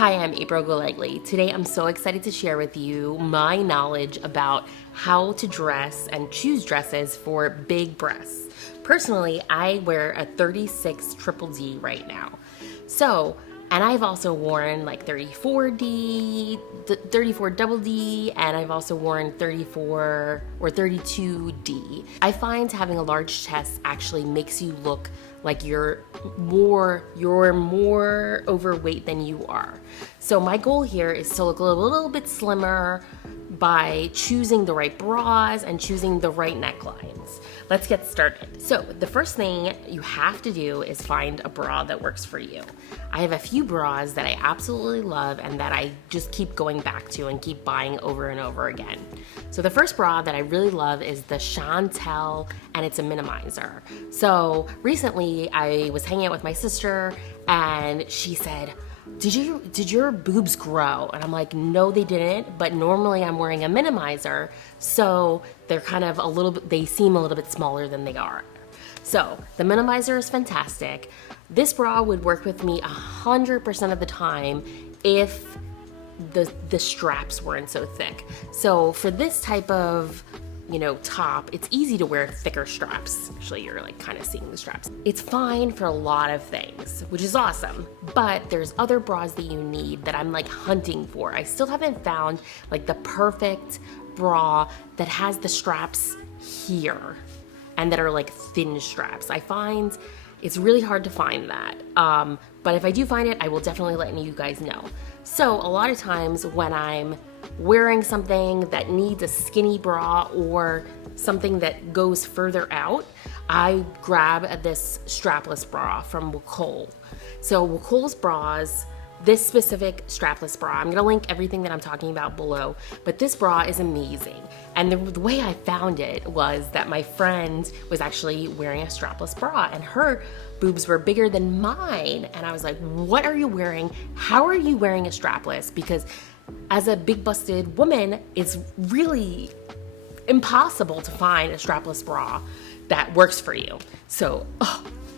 Hi, I'm April Golegly. Today I'm so excited to share with you my knowledge about how to dress and choose dresses for big breasts. Personally, I wear a 36 triple D right now. And I've also worn like 34D, 34 double D, and I've also worn 34 or 32D. I find having a large chest actually makes you look like you're more overweight than you are. So my goal here is to look a little bit slimmer by choosing the right bras and choosing the right necklines. Let's get started. So the first thing you have to do is find a bra that works for you. I have a few bras that I absolutely love and that I just keep going back to and keep buying over and over again. So the first bra that I really love is the Chantel, and it's a minimizer. So recently I was hanging out with my sister and she said, did your boobs grow? And I'm like, no, they didn't, but normally I'm wearing a minimizer, so they're kind of they seem a little bit smaller than they are. So the minimizer is fantastic. This bra would work with me 100% of the time if the straps weren't so thick. So for this type of top, it's easy to wear thicker straps. Actually, you're like kind of seeing the straps. It's fine for a lot of things, which is awesome, but there's other bras that you need that I'm like hunting for. I still haven't found like the perfect bra that has the straps here and that are like thin straps. I find it's really hard to find that. But if I do find it, I will definitely let you guys know. So a lot of times when I'm wearing something that needs a skinny bra or something that goes further out, I grab this strapless bra from Wacoal. So Wacoal's bras, this specific strapless bra, I'm gonna link everything that I'm talking about below, but this bra is amazing. And the way I found it was that my friend was actually wearing a strapless bra and her boobs were bigger than mine. And I was like, what are you wearing? How are you wearing a strapless? Because as a big busted woman, it's really impossible to find a strapless bra that works for you. So,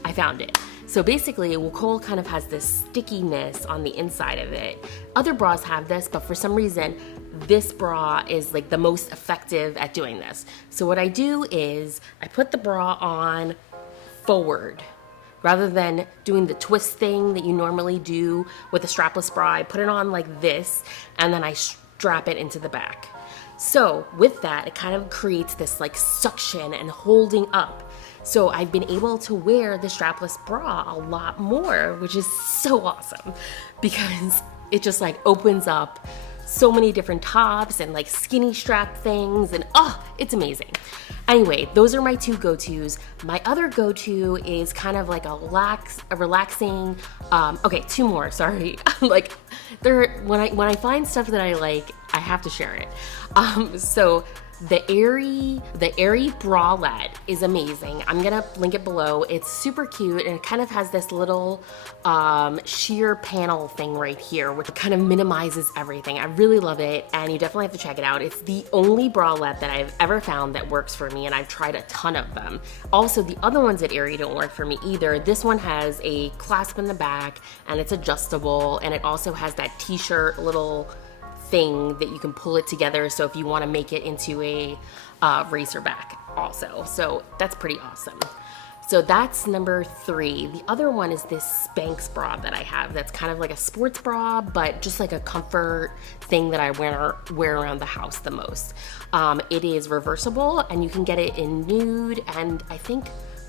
I found it. So basically, Wacoal kind of has this stickiness on the inside of it. Other bras have this, but for some reason, this bra is like the most effective at doing this. So what I do is I put the bra on forward. Rather than doing the twist thing that you normally do with a strapless bra, I put it on like this, and then I strap it into the back. So with that, it kind of creates this like suction and holding up. So I've been able to wear the strapless bra a lot more, which is so awesome because it just like opens up so many different tops and like skinny strap things, and it's amazing. Anyway, those are my two go-tos. My other go-to is kind of like a relaxing, two more, sorry. Like when I find stuff that I like, I have to share it. So the Airy bralette is amazing. I'm gonna link it below. It's super cute and it kind of has this little sheer panel thing right here, which kind of minimizes everything. I really love it and you definitely have to check it out. It's the only bralette that I've ever found that works for me, and I've tried a ton of them. Also, the other ones at Airy don't work for me either. This one has a clasp in the back and it's adjustable, and it also has that t-shirt little thing that you can pull it together, so if you want to make it into a racer back also. So that's pretty awesome. So that's number 3. The other one is this Spanx bra that I have that's kind of like a sports bra, but just like a comfort thing that I wear around the house the most. It is reversible and you can get it in nude and I think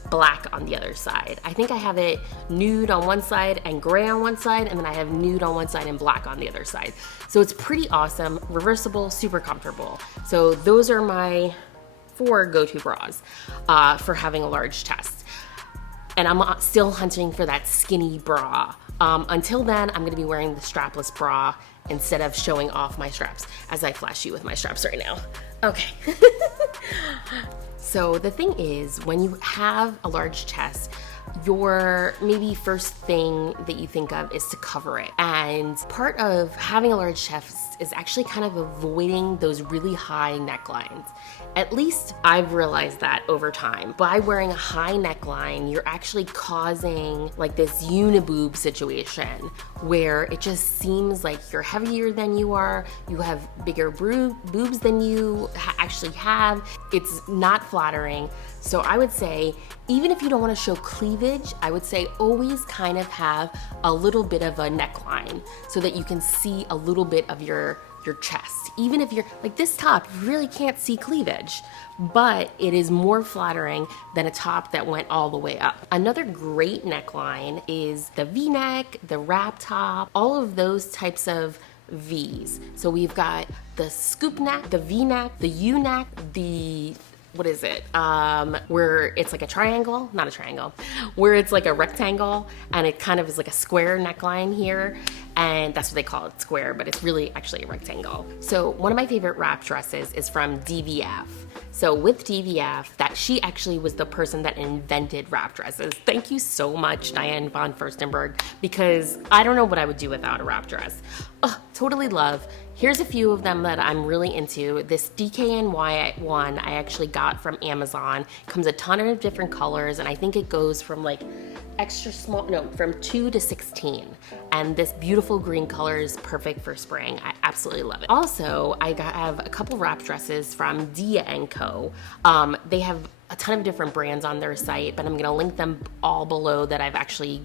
black on the other side. I think I have it nude on one side and gray on one side, and then I have nude on one side and black on the other side. So it's pretty awesome, reversible, super comfortable. So those are my 4 go-to bras for having a large chest. And I'm still hunting for that skinny bra. Until then, I'm gonna be wearing the strapless bra instead of showing off my straps, as I flash you with my straps right now. Okay. So the thing is, when you have a large chest, your maybe first thing that you think of is to cover it. And part of having a large chest is actually kind of avoiding those really high necklines. At least I've realized that over time. By wearing a high neckline, you're actually causing like this uniboob situation where it just seems like you're heavier than you are, you have bigger boobs than you actually have. It's not flattering. So I would say, even if you don't want to show cleavage, I would say always kind of have a little bit of a neckline so that you can see a little bit of your chest. Even if you're like this top, you really can't see cleavage, but it is more flattering than a top that went all the way up. Another great neckline is the V-neck, the wrap top, all of those types of V's. So we've got the scoop neck, the V-neck, the U-neck, the what is it? Where it's like a triangle, not a triangle, where it's like a rectangle and it kind of is like a square neckline here. And that's what they call it, square, but it's really actually a rectangle. So one of my favorite wrap dresses is from DVF. So with DVF, that she actually was the person that invented wrap dresses. Thank you so much, Diane von Furstenberg, because I don't know what I would do without a wrap dress. Oh, totally love. Here's a few of them that I'm really into. This DKNY one I actually got from Amazon. Comes a ton of different colors, and I think it goes from like extra small, no, from 2 to 16. And this beautiful green color is perfect for spring. I absolutely love it. Also, I have a couple wrap dresses from Dia & Co. They have a ton of different brands on their site, but I'm gonna link them all below that I've actually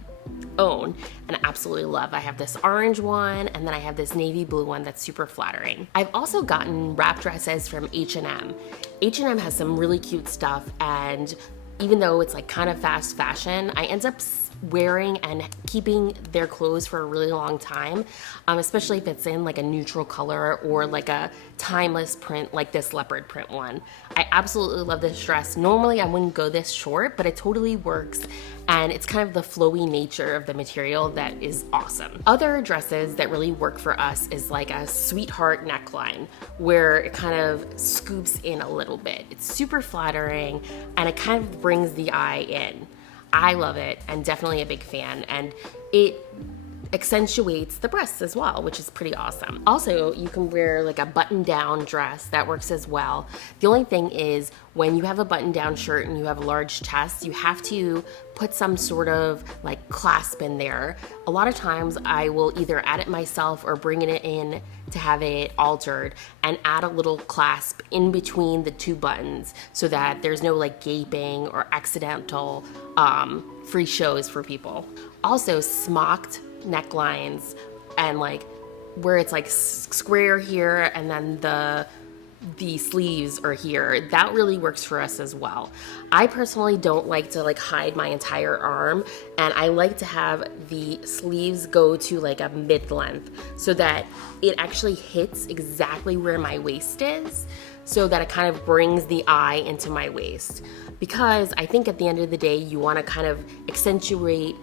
own and absolutely love. I have this orange one, and then I have this navy blue one that's super flattering. I've also gotten wrap dresses from H&M. H&M has some really cute stuff, and even though it's like kind of fast fashion, I end up wearing and keeping their clothes for a really long time, especially if it's in like a neutral color or like a timeless print like this leopard print one. I absolutely love this dress. Normally I wouldn't go this short, but it totally works, and it's kind of the flowy nature of the material that is awesome. Other dresses that really work for us is like a sweetheart neckline where it kind of scoops in a little bit. It's super flattering and it kind of brings the eye in. I love it, and definitely a big fan, and it accentuates the breasts as well, which is pretty awesome. Also, you can wear like a button-down dress that works as well. The only thing is, when you have a button-down shirt and you have a large chest, you have to put some sort of like clasp in there. A lot of times I will either add it myself or bring it in to have it altered and add a little clasp in between the two buttons so that there's no like gaping or accidental free shows for people. Also, smocked necklines and like where it's like square here and then the sleeves are here, that really works for us as well. I personally don't like to like hide my entire arm, and I like to have the sleeves go to like a mid-length so that it actually hits exactly where my waist is, so that it kind of brings the eye into my waist. Because I think at the end of the day, you want to kind of accentuate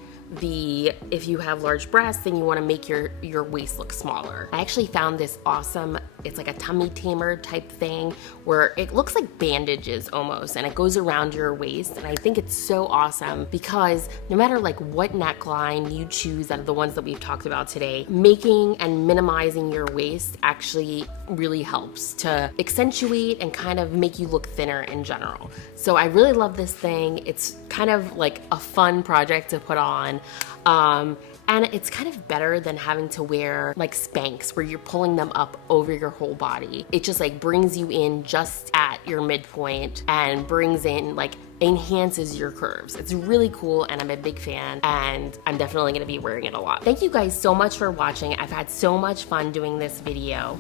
if you have large breasts, then you want to make your waist look smaller. I actually found this awesome, it's like a tummy tamer type thing where it looks like bandages almost, and it goes around your waist, and I think it's so awesome because no matter like what neckline you choose out of the ones that we've talked about today, making and minimizing your waist actually really helps to accentuate and kind of make you look thinner in general. So I really love this thing. It's kind of like a fun project to put on. And it's kind of better than having to wear like Spanx where you're pulling them up over your whole body. It just like brings you in just at your midpoint and brings in like enhances your curves. It's really cool, and I'm a big fan, and I'm definitely gonna be wearing it a lot. Thank you guys so much for watching. I've had so much fun doing this video.